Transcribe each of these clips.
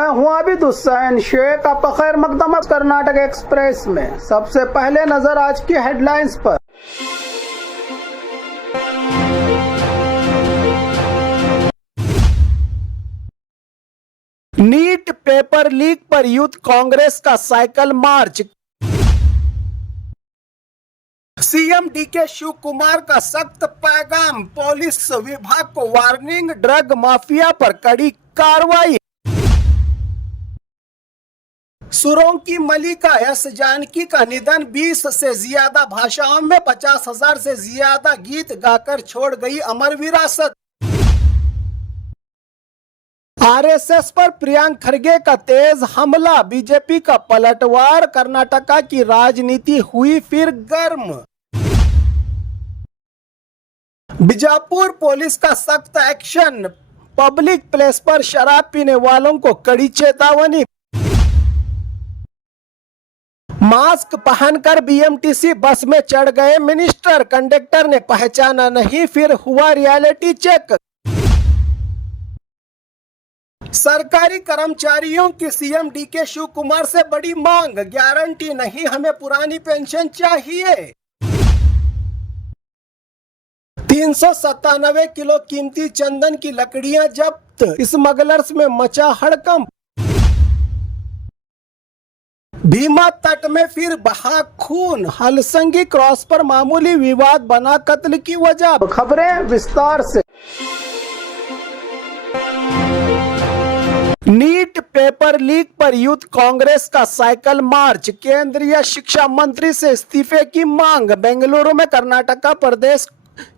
मैं हूं आबिद हुसैन शेख। आपका खैर मकदम है कर्नाटक एक्सप्रेस में। सबसे पहले नजर आज की हेडलाइंस पर। नीट पेपर लीक पर यूथ कांग्रेस का साइकिल मार्च। सीएम डीके शिव कुमार का सख्त पैगाम, पुलिस विभाग को वार्निंग, ड्रग माफिया पर कड़ी कार्रवाई। सुरों की मलिका एस जानकी का निधन, 20 से ज्यादा भाषाओं में 50,000 से ज्यादा गीत गाकर छोड़ गई अमर विरासत। आरएसएस पर प्रियंक खरगे का तेज हमला, बीजेपी का पलटवार, कर्नाटका की राजनीति हुई फिर गर्म। बीजापुर पुलिस का सख्त एक्शन, पब्लिक प्लेस पर शराब पीने वालों को कड़ी चेतावनी। मास्क पहनकर बीएमटीसी बस में चढ़ गए मिनिस्टर, कंडक्टर ने पहचाना नहीं, फिर हुआ रियलिटी चेक। सरकारी कर्मचारियों की सीएम डीके शिव कुमार से बड़ी मांग, गारंटी नहीं, हमें पुरानी पेंशन चाहिए। 397 किलो कीमती चंदन की लकड़ियां जब्त, स्मगलर्स में मचा हड़कंप। भीमा तट में फिर बहा खून, हलसंगी क्रॉस पर मामूली विवाद बना कत्ल की वजह। खबरें विस्तार से। नीट पेपर लीक पर यूथ कांग्रेस का साइकिल मार्च, केंद्रीय शिक्षा मंत्री से इस्तीफे की मांग। बेंगलुरु में कर्नाटका प्रदेश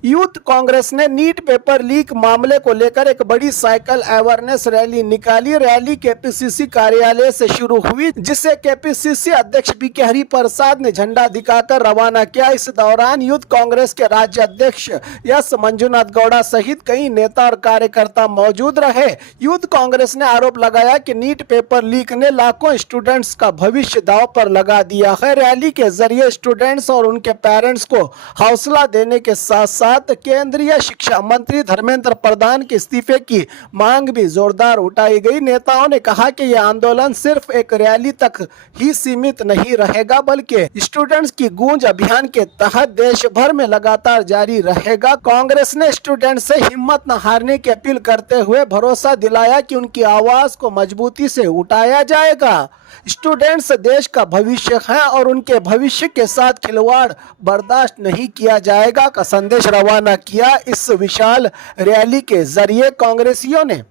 यूथ कांग्रेस ने नीट पेपर लीक मामले को लेकर एक बड़ी साइकिल अवेयरनेस रैली निकाली। रैली केपीसीसी कार्यालय से शुरू हुई, जिसे केपीसीसी अध्यक्ष बीके हरि प्रसाद ने झंडा दिखाकर रवाना किया। इस दौरान यूथ कांग्रेस के राज्य अध्यक्ष एस मंजुनाथ गौड़ा सहित कई नेता और कार्यकर्ता मौजूद रहे। यूथ कांग्रेस ने आरोप लगाया कि नीट पेपर लीक ने लाखों स्टूडेंट्स का भविष्य दांव पर लगा दिया है। रैली के जरिए स्टूडेंट्स और उनके पेरेंट्स को हौसला देने के साथ साथ केंद्रीय शिक्षा मंत्री धर्मेंद्र प्रधान के इस्तीफे की मांग भी जोरदार उठाई गई। नेताओं ने कहा कि यह आंदोलन सिर्फ एक रैली तक ही सीमित नहीं रहेगा, बल्कि स्टूडेंट्स की गूंज अभियान के तहत देश भर में लगातार जारी रहेगा। कांग्रेस ने स्टूडेंट्स से हिम्मत न हारने की अपील करते हुए भरोसा दिलाया कि उनकी आवाज को मजबूती से उठाया जाएगा। स्टूडेंट्स देश का भविष्य है और उनके भविष्य के साथ खिलवाड़ बर्दाश्त नहीं किया जाएगा का संदेश रवाना किया। इस विशाल रैली के जरिए कांग्रेसियों ने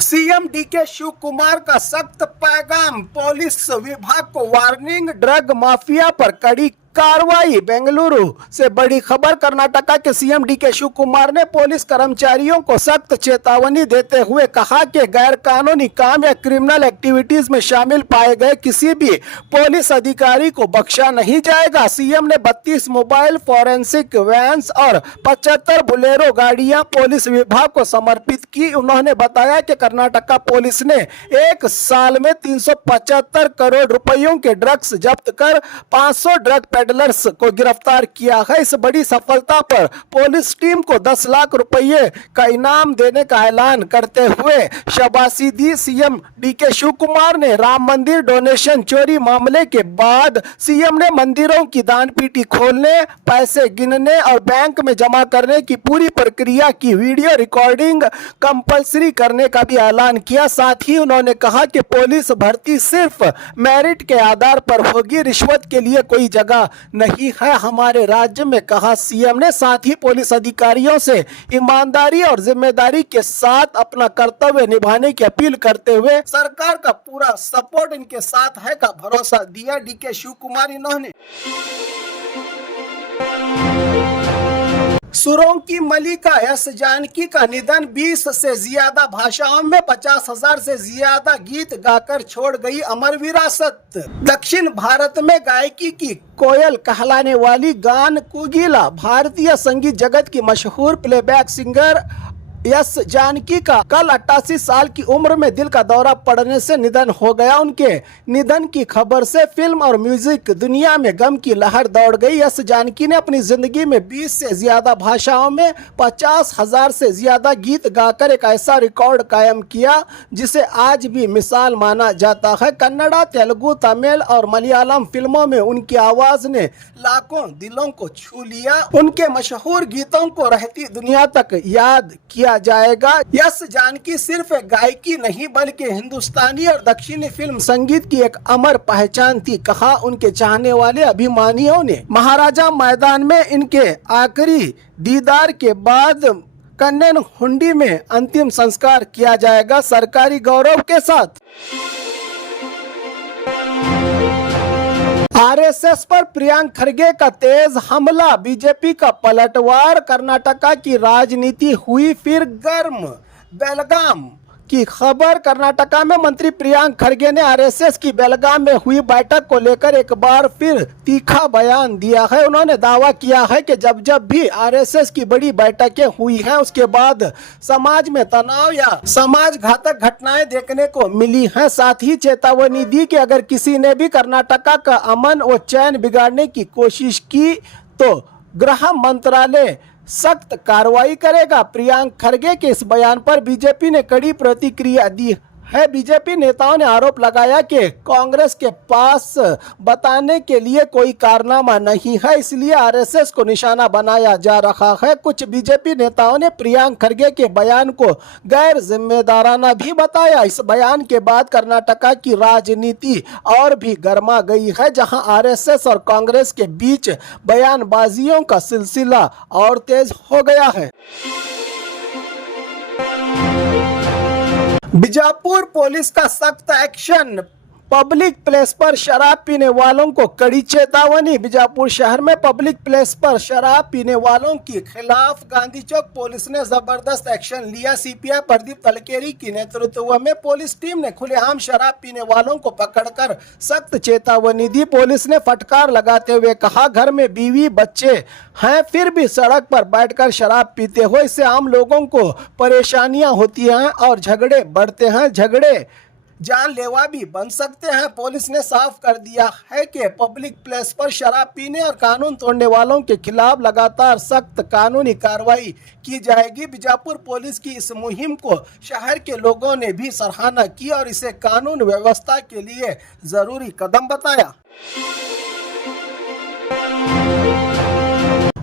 सीएम डीके शिव कुमार का सख्त पैगाम, पुलिस विभाग को वार्निंग, ड्रग माफिया पर कड़ी कार्रवाई। बेंगलुरु से बड़ी खबर, कर्नाटका के सीएम डीके शिव कुमार ने पुलिस कर्मचारियों को सख्त चेतावनी देते हुए कहा कि गैर कानूनी काम या क्रिमिनल एक्टिविटीज में शामिल पाए गए किसी भी पुलिस अधिकारी को बख्शा नहीं जाएगा। सीएम ने 32 मोबाइल फोरेंसिक वैन्स और 75 बुलेरो गाड़ियां पुलिस विभाग को समर्पित की। उन्होंने बताया कि कर्नाटका पुलिस ने एक साल में 375 करोड़ रुपयों के ड्रग्स जब्त कर 500 ड्रग पेडलर्स को गिरफ्तार किया है। इस बड़ी सफलता पर पुलिस टीम को 10 लाख रुपए का इनाम देने का ऐलान करते हुए शाबाशी दी। सीएम डीके शिव कुमार ने राम मंदिर डोनेशन चोरी मामले के बाद सीएम ने मंदिरों की दान पेटी खोलने, पैसे गिनने और बैंक में जमा करने की पूरी प्रक्रिया की वीडियो रिकॉर्डिंग कंपलसरी करने का भी ऐलान किया। साथ ही उन्होंने कहा कि पुलिस भर्ती सिर्फ मेरिट के आधार पर होगी, रिश्वत के लिए कोई जगह नहीं है हमारे राज्य में, कहा सीएम ने। साथ ही पुलिस अधिकारियों से ईमानदारी और जिम्मेदारी के साथ अपना कर्तव्य निभाने की अपील करते हुए सरकार का पूरा सपोर्ट इनके साथ है का भरोसा दिया डीके शिव कुमार। इन्होंने सुरों की मलिका एस जानकी का निधन, 20 से ज्यादा भाषाओं में 50,000 से ज्यादा गीत गाकर छोड़ गई अमर विरासत। दक्षिण भारत में गायकी की कोयल कहलाने वाली गान कोकिला भारतीय संगीत जगत की मशहूर प्लेबैक सिंगर यस जानकी का कल 88 साल की उम्र में दिल का दौरा पड़ने से निधन हो गया। उनके निधन की खबर से फिल्म और म्यूजिक दुनिया में गम की लहर दौड़ गई। यस जानकी ने अपनी जिंदगी में 20 से ज्यादा भाषाओं में 50,000 से ज्यादा गीत गाकर एक ऐसा रिकॉर्ड कायम किया जिसे आज भी मिसाल माना जाता है। कन्नड़ा, तेलुगु, तमिल और मलयालम फिल्मों में उनकी आवाज ने लाखों दिलों को छू लिया। उनके मशहूर गीतों को रहती दुनिया तक याद किया जाएगा। यस जानकी सिर्फ एक गायकी नहीं बल्कि हिंदुस्तानी और दक्षिणी फिल्म संगीत की एक अमर पहचान थी। कहा उनके चाहने वाले अभिमानियों ने। महाराजा मैदान में इनके आखिरी दीदार के बाद कन्नन हुंडी में अंतिम संस्कार किया जाएगा सरकारी गौरव के साथ। आरएसएस पर प्रियंक खरगे का तेज हमला, बीजेपी का पलटवार, कर्नाटका की राजनीति हुई फिर गर्म। बेलगाम की खबर। कर्नाटका में मंत्री प्रियंक खरगे ने आरएसएस की बेलगाम में हुई बैठक को लेकर एक बार फिर तीखा बयान दिया है। उन्होंने दावा किया है कि जब जब भी आरएसएस की बड़ी बैठकें हुई हैं उसके बाद समाज में तनाव या समाज घातक घटनाएं देखने को मिली हैं। साथ ही चेतावनी दी कि अगर किसी ने भी कर्नाटका का अमन व चैन बिगाड़ने की कोशिश की तो गृह मंत्रालय सख्त कार्रवाई करेगा। प्रियंक खरगे के इस बयान पर बीजेपी ने कड़ी प्रतिक्रिया दी है। बीजेपी नेताओं ने आरोप लगाया कि कांग्रेस के पास बताने के लिए कोई कारनामा नहीं है, इसलिए आरएसएस को निशाना बनाया जा रहा है। कुछ बीजेपी नेताओं ने प्रियंक खरगे के बयान को गैर जिम्मेदाराना भी बताया। इस बयान के बाद कर्नाटका की राजनीति और भी गर्मा गई है, जहां आरएसएस और कांग्रेस के बीच बयानबाजियों का सिलसिला और तेज हो गया है। बीजापुर पुलिस का सख्त एक्शन, पब्लिक प्लेस पर शराब पीने वालों को कड़ी चेतावनी। बीजापुर शहर में पब्लिक प्लेस पर शराब पीने वालों के खिलाफ गांधी चौक पुलिस ने जबरदस्त एक्शन लिया। सीपीआई प्रदीप तलकेरी की नेतृत्व में पुलिस टीम ने खुलेआम शराब पीने वालों को पकड़कर सख्त चेतावनी दी। पुलिस ने फटकार लगाते हुए कहा, घर में बीवी बच्चे हैं फिर भी सड़क पर बैठकर शराब पीते हो, इससे आम लोगों को परेशानियां होती हैं और झगड़े बढ़ते हैं। झगड़े जानलेवा भी बन सकते हैं। पुलिस ने साफ कर दिया है कि पब्लिक प्लेस पर शराब पीने और कानून तोड़ने वालों के खिलाफ लगातार सख्त कानूनी कार्रवाई की जाएगी। बीजापुर पुलिस की इस मुहिम को शहर के लोगों ने भी सराहना की और इसे कानून व्यवस्था के लिए जरूरी कदम बताया।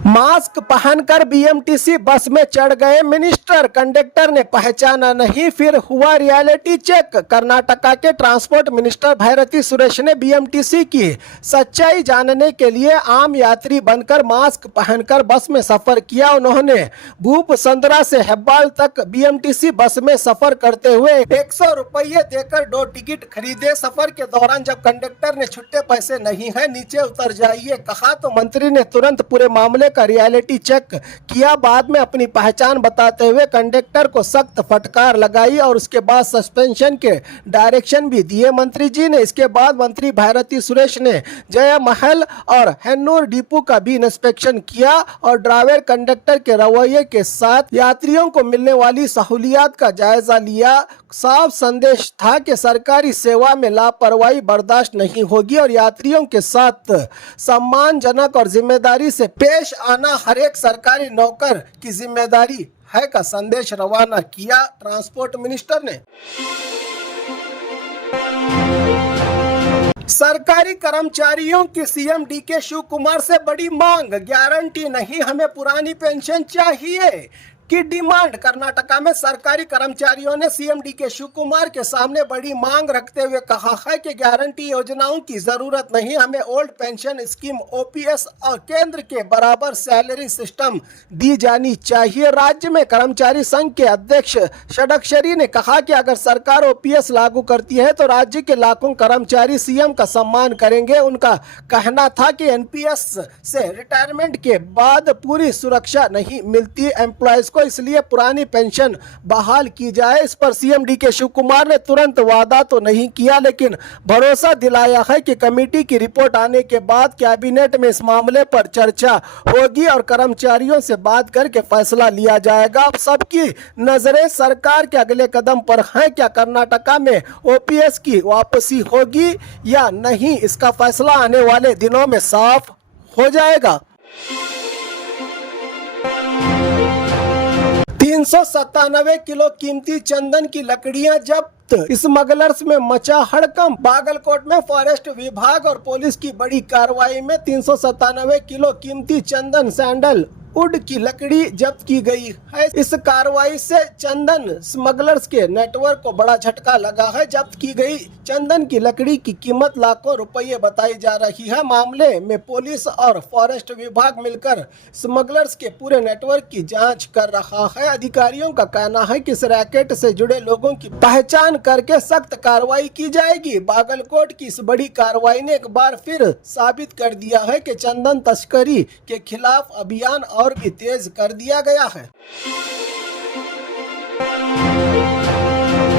मास्क पहनकर बीएमटीसी बस में चढ़ गए मिनिस्टर, कंडक्टर ने पहचाना नहीं, फिर हुआ रियलिटी चेक। कर्नाटका के ट्रांसपोर्ट मिनिस्टर भैरती सुरेश ने बीएमटीसी की सच्चाई जानने के लिए आम यात्री बनकर मास्क पहनकर बस में सफर किया। उन्होंने भूपसंदरा से हेब्बाल तक बीएमटीसी बस में सफर करते हुए 100 रुपये देकर 2 टिकट खरीदे। सफर के दौरान जब कंडक्टर ने छुट्टे पैसे नहीं है नीचे उतर जाइए कहा तो मंत्री ने तुरंत पूरे मामले का रियलिटी चेक किया। बाद में अपनी पहचान बताते हुए कंडक्टर को सख्त फटकार लगाई और उसके बाद सस्पेंशन के डायरेक्शन भी दिए मंत्री जी ने। इसके बाद मंत्री भैरती सुरेश ने जया महल और हेन्नूर डिपो का भी इंस्पेक्शन किया और ड्राइवर कंडक्टर के रवैये के साथ यात्रियों को मिलने वाली सहूलियात का जायजा लिया। साफ संदेश था कि सरकारी सेवा में लापरवाही बर्दाश्त नहीं होगी और यात्रियों के साथ सम्मानजनक और जिम्मेदारी से पेश आना हर एक सरकारी नौकर की जिम्मेदारी है का संदेश रवाना किया ट्रांसपोर्ट मिनिस्टर ने। सरकारी कर्मचारियों की सीएम डीके शिव कुमार से बड़ी मांग, गारंटी नहीं हमें पुरानी पेंशन चाहिए की डिमांड। कर्नाटका में सरकारी कर्मचारियों ने सीएम डीके शिव कुमार के सामने बड़ी मांग रखते हुए कहा है कि गारंटी योजनाओं की जरूरत नहीं, हमें ओल्ड पेंशन स्कीम ओपीएस और केंद्र के बराबर सैलरी सिस्टम दी जानी चाहिए। राज्य में कर्मचारी संघ के अध्यक्ष षडक्षरी ने कहा कि अगर सरकार ओपीएस लागू करती है तो राज्य के लाखों कर्मचारी सीएम का सम्मान करेंगे। उनका कहना था कि एनपीएस से रिटायरमेंट के बाद पूरी सुरक्षा नहीं मिलती एम्प्लॉयज को, इसलिए पुरानी पेंशन बहाल की जाए। इस पर सीएम डीके शिव कुमार ने तुरंत वादा तो नहीं किया, लेकिन भरोसा दिलाया है कि कमेटी की रिपोर्ट आने के बाद कैबिनेट में इस मामले पर चर्चा होगी और कर्मचारियों से बात करके फैसला लिया जाएगा। अब सबकी नजरें सरकार के अगले कदम पर हैं। क्या कर्नाटका में ओपीएस की वापसी होगी या नहीं, इसका फैसला आने वाले दिनों में साफ हो जाएगा। 397 किलो कीमती चंदन की लकड़ियां जब्त, स्मगलर्स में मचा हड़कंप। बागलकोट में फॉरेस्ट विभाग और पुलिस की बड़ी कार्रवाई में 397 किलो कीमती चंदन सैंडल वुड की लकड़ी जब्त की गई है। इस कार्रवाई से चंदन स्मगलर्स के नेटवर्क को बड़ा झटका लगा है। जब्त की गई चंदन की लकड़ी की कीमत लाखों रुपए बताई जा रही है। मामले में पुलिस और फॉरेस्ट विभाग मिलकर स्मगलर्स के पूरे नेटवर्क की जांच कर रहा है। अधिकारियों का कहना है कि इस रैकेट से जुड़े लोगों की पहचान करके सख्त कार्रवाई की जाएगी। बागलकोट की इस बड़ी कार्रवाई ने एक बार फिर साबित कर दिया है कि चंदन तस्करी के खिलाफ अभियान और भी तेज कर दिया गया है।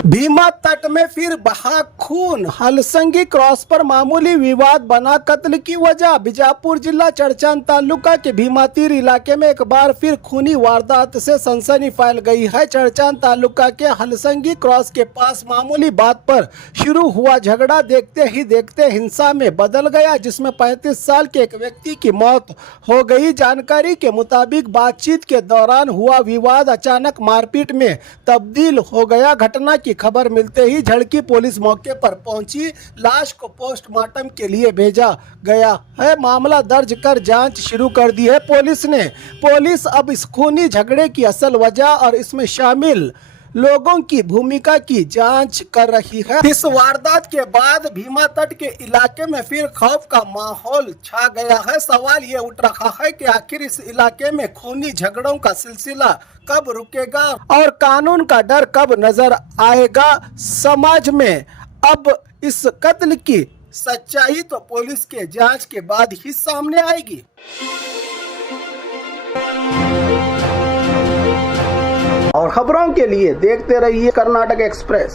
भीमा तट में फिर बहा खून, हलसंगी क्रॉस पर मामूली विवाद बना कत्ल की वजह। बीजापुर जिला चड़चान तालुका के भीमातीर इलाके में एक बार फिर खूनी वारदात से सनसनी फैल गई है। चड़चान तालुका के हलसंगी क्रॉस के पास मामूली बात पर शुरू हुआ झगड़ा देखते ही देखते हिंसा में बदल गया, जिसमें 35 साल के एक व्यक्ति की मौत हो गई। जानकारी के मुताबिक बातचीत के दौरान हुआ विवाद अचानक मारपीट में तब्दील हो गया। घटना की खबर मिलते ही झड़की पुलिस मौके पर पहुंची। लाश को पोस्टमार्टम के लिए भेजा गया है। मामला दर्ज कर जांच शुरू कर दी है पुलिस अब इस खूनी झगड़े की असल वजह और इसमें शामिल लोगों की भूमिका की जांच कर रही है। इस वारदात के बाद भीमा तट के इलाके में फिर खौफ का माहौल छा गया है। सवाल ये उठ रहा है कि आखिर इस इलाके में खूनी झगड़ों का सिलसिला कब रुकेगा और कानून का डर कब नजर आएगा समाज में। अब इस कत्ल की सच्चाई तो पुलिस के जांच के बाद ही सामने आएगी। और खबरों के लिए देखते रहिए कर्नाटक एक्सप्रेस।